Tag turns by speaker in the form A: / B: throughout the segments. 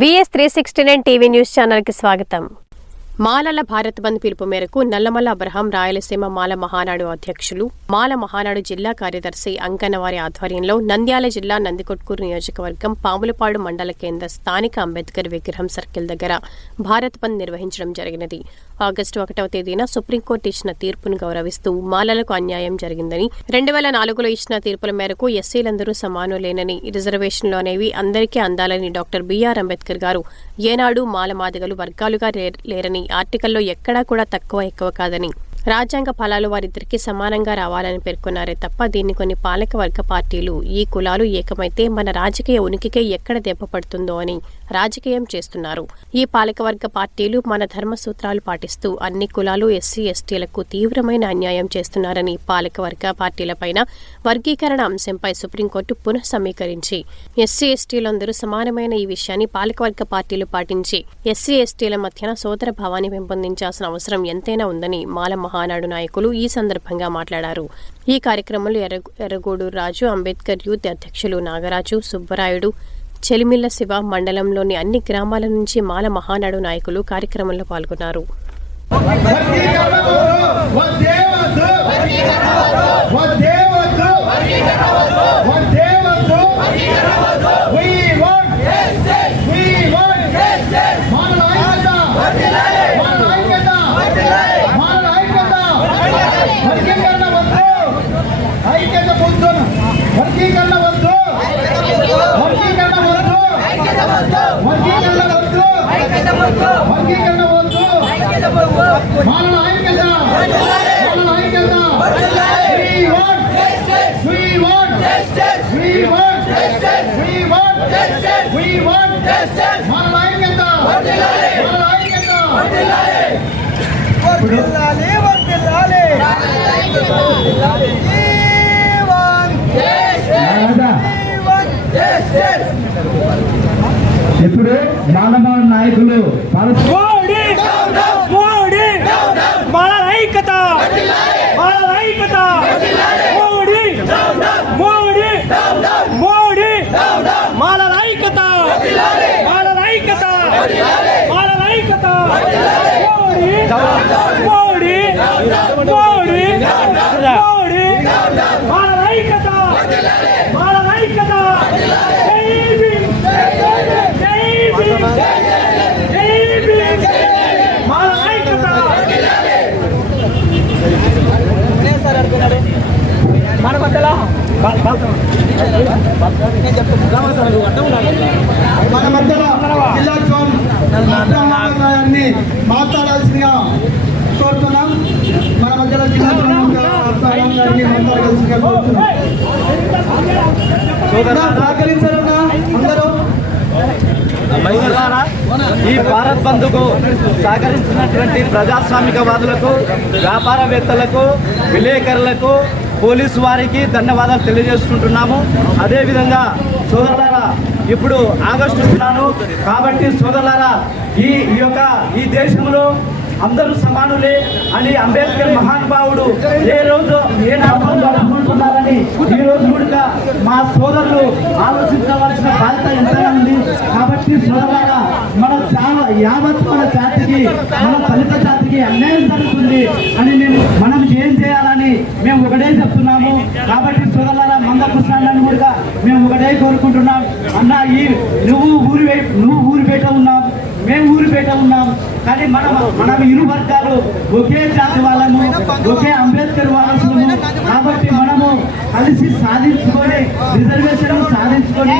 A: VS three sixty nine TV news ఛానల్కి స్వాగతం. మాలల భారత్ బంద్ పిలుపు మేరకు నల్లమల్ల అబ్రహాం రాయలసీమ మాల మహానాడు అధ్యక్షులు మాల మహానాడు జిల్లా కార్యదర్శి అంకన్నవారి ఆధ్వర్యంలో నంద్యాల జిల్లా నందికొట్కూరు నియోజకవర్గం పాములపాడు మండల కేంద్ర స్థానిక అంబేద్కర్ విగ్రహం సర్కిల్ దగ్గర భారత్ బంద్ నిర్వహించడం జరిగినది. ఆగస్టు ఒకటవ తేదీన సుప్రీంకోర్టు ఇచ్చిన తీర్పును గౌరవిస్తూ మాలలకు అన్యాయం జరిగిందని రెండు వేల నాలుగులో ఇచ్చిన తీర్పుల మేరకు ఎస్సీలందరూ సమానులేనని రిజర్వేషన్లు అనేవి అందరికీ అందాలని డాక్టర్ బిఆర్ అంబేద్కర్ గారు. ఏనాడు మాల మాదిగలు వర్గాలుగా లే- లేరని ఆర్టికల్లో ఎక్కడా కూడా తక్కువ ఎక్కువ కాదని రాజ్యాంగ ఫలాలు వారిద్దరికీ సమానంగా రావాలని పేర్కొన్నారే తప్ప దీన్ని కొన్ని పాలక వర్గ పార్టీలు ఈ కులాలు ఏకమైతే మన రాజకీయ ఉనికికే ఎక్కడ దెబ్బ పడుతుందో అని రాజకీయం చేస్తున్నారు. ఈ పాలకవర్గ పార్టీలు మన ధర్మ సూత్రాలు పాటిస్తూ అన్ని కులాలు ఎస్సీ ఎస్టీలకు తీవ్రమైన అన్యాయం చేస్తున్నారని పాలకవర్గ పార్టీలపైన వర్గీకరణ అంశంపై సుప్రీంకోర్టు పునః సమీకరించి ఎస్సీ ఎస్టీలందరూ సమానమైన ఈ విషయాన్ని పాలకవర్గ పార్టీలు పాటించి ఎస్సీ ఎస్టీల మధ్యన సోదర భావాన్ని పెంపొందించాల్సిన అవసరం ఎంతైనా ఉందని మాల మహానాడు నాయకులు ఈ సందర్భంగా మాట్లాడారు. ఈ కార్యక్రమంలో ఎర్ర ఎర్రగూడు రాజు అంబేద్కర్ యూత్ అధ్యక్షులు నాగరాజు సుబ్బరాయుడు చెలిమిల్ల శివ మండలంలోని అన్ని గ్రామాల నుంచి మాల మహానాడు నాయకులు కార్యక్రమంలో పాల్గొన్నారు.
B: ఇప్పుడు ఐక్యత నాయకులు
C: మోడీ! మోడీ మోడీ మన ఐక్యత మన ఐక్యత జై భీమ్ జై భీమ్ జై భీమ్ మన ఐక్యత మన మధ్యలో
B: మన మధ్యలో జిల్లా చౌన్ అభిప్రాయాన్ని మాట్లాడాల్సిందిగా కోరుతున్నాం మన మధ్యలో జిల్లా చౌన్ అబ్రహాం మాట్లాడాల్సిందిగా కోరుతున్నాం సహకరించారన్నా అందరూ
D: ఈ భారత్ బంద్కు సహకరించినటువంటి ప్రజాస్వామికవాదులకు వ్యాపారవేత్తలకు విలేకరులకు పోలీసు వారికి ధన్యవాదాలు తెలియజేసుకుంటున్నాము. అదేవిధంగా సోదరులారా ఇప్పుడు ఆగస్టు కాబట్టి సోదరులారా ఈ యొక్క ఈ దేశంలో అందరూ సమానులే అని అంబేద్కర్ మహానుభావుడు ఏ రోజు ఏ నాటకం జరుపుకుంటున్నారని ఈ రోజు కూడా మా సోదరులు ఆలోచించవలసిన బాధ్యత ఎంతగా ఉంది. కాబట్టి సోదరులారా మన చాలా యావత్ మన జాతికి మన దళిత జాతికి అన్యాయం జరుగుతుంది అని నేను మనం ఏం చేయాలని మేము ఒకటే చెప్తున్నాము. కాబట్టి సోదరులారా మందకృష్ణాన్ని కూడా మేము ఒకటే కోరుకుంటున్నాం. అన్న ఈ నువ్వు ఊరి నువ్వు ఊరి బయట ఉన్నావు. మేము ఊరి ఉన్నాం. కానీ మనం మనం ఇరు వర్గాలు ఒకే జాతి వాళ్ళము ఒకే అంబేద్కర్ వారసులము. కాబట్టి మనము కలిసి సాధించుకొని రిజర్వేషన్ సాధించుకొని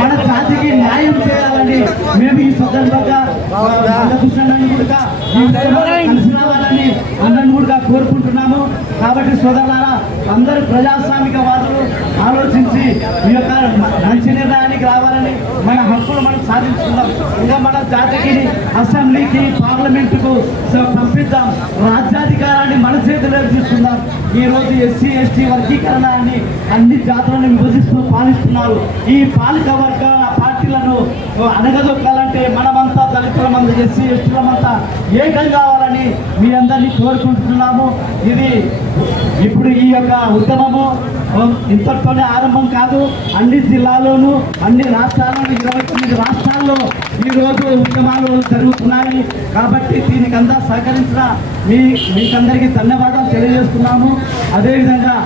D: మన జాతికి న్యాయం చేయాలని మేము ఈ సందర్భంగా బాలకృష్ణని కూడా కలిసి రావాలని అందరిని కూడా కోరుకుంటున్నాము. కాబట్టి సోదరులారా అందరూ ప్రజాస్వామిక వాదులు ఆలోచించి ఈ యొక్క మంచి నిర్ణయానికి రావాలని మన హక్కులు మనం సాధించుకుందాం. ఇంకా మన జాతికి అసెంబ్లీకి పార్లమెంటుకు పంపిద్దాం. రాజ్యాధికారాన్ని మన చేతిలో తీసుకుందాం. ఈరోజు ఎస్సీ ఎస్టీ వర్గీకరణాన్ని అన్ని జాతులను విభజిస్తూ పాలిస్తున్నారు. ఈ పాలిక వర్గ పార్టీలను అనగదొక్కాలంటే మనమంతా దళితులమంతా ఎస్సీ ఎస్టీలమంతా ఏకం కావాలని మీ అందరినీ కోరుకుంటున్నాము. ఇది ఇప్పుడు ఈ యొక్క ఉద్యమము. ఇంతటితోనే ఆరంభం కాదు. అన్ని జిల్లాలోనూ అన్ని రాష్ట్రాల్లోనూ ఇరవై తొమ్మిది రాష్ట్రాల్లో ఈరోజు ఉద్యమాలు జరుగుతున్నాయి. కాబట్టి దీనికంతా సహకరించిన మీ మీకందరికీ ధన్యవాదాలు తెలియజేస్తున్నాము. అదేవిధంగా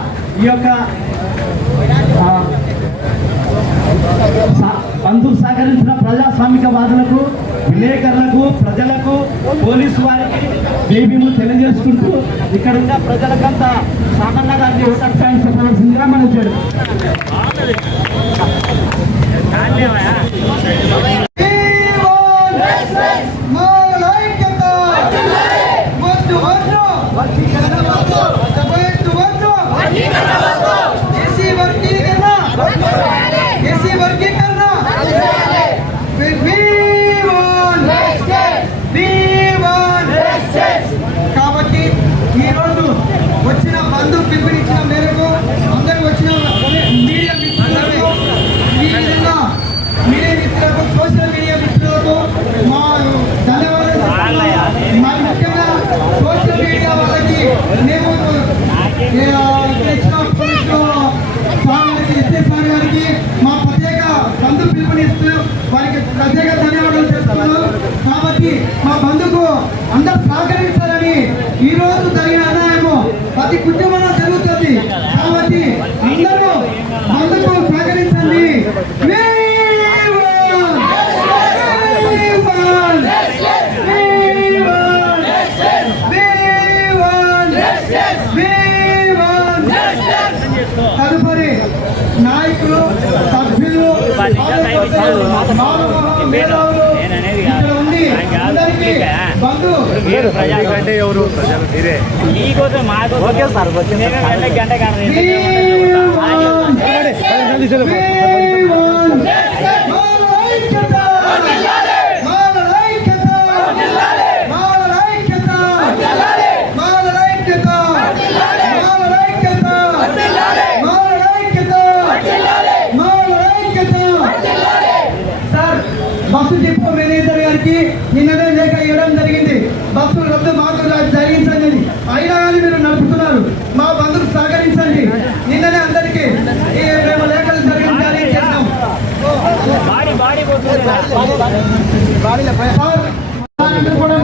D: ఈ యొక్క బంధువులు సహకరించిన ప్రజాస్వామిక వాదులకు విలేకరులకు ప్రజలకు పోలీసు వారికి మేము తెలియజేసుకుంటూ ఇక్కడ ఉన్న ప్రజలకంతా సామాన్య గారిని ఓటర్ చేయవలసిందిగా మనం చేయడం
B: ആഗ്രഹിച്ച మీరు
C: మీకంటే ఎవరు ప్రజలు మీరే మీకోసం ఓకే సార్ గంట గంట
B: కూడా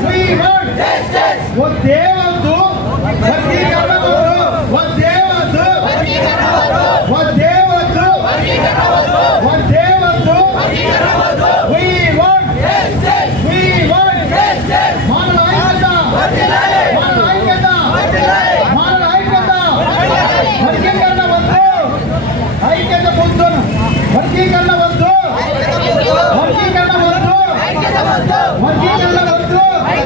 B: We want justice. What they will do? what we want.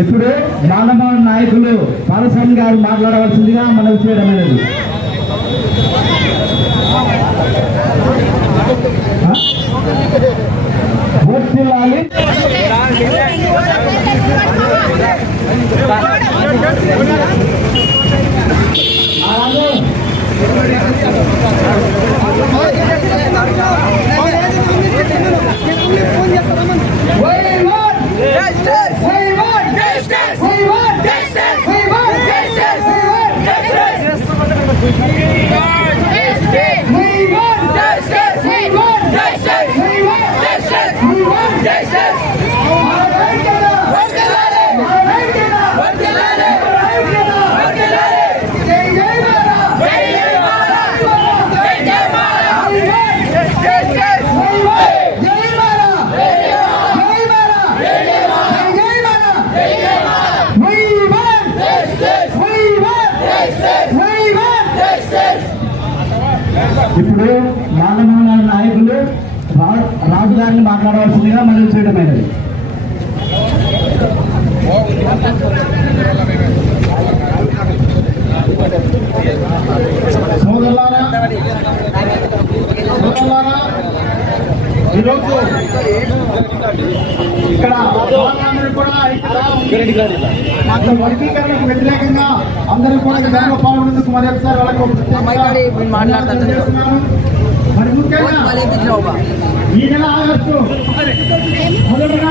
B: ఇప్పుడు బాలభవన్ నాయకులు పాలస్వామి గారు మాట్లాడవలసిందిగా మనం చేయడం అనేది ఓట్ ఇప్పుడు నాలుగు నాయకులు రాజు గారిని మాట్లాడవలసిందిగా మనం చేయడమైనది. సోదరులారా సోదరులారా ఈరోజు ఇక్కడ వర్గీకరణకు వ్యతిరేకంగా అందరూ కూడా దానిలో పాల్గొనేందుకు మరి ఒకసారి వాళ్ళకు మాట్లాడుతున్నాను మరి ముఖ్యంగా ఈ నెల ఆగస్టు మొదటి కూడా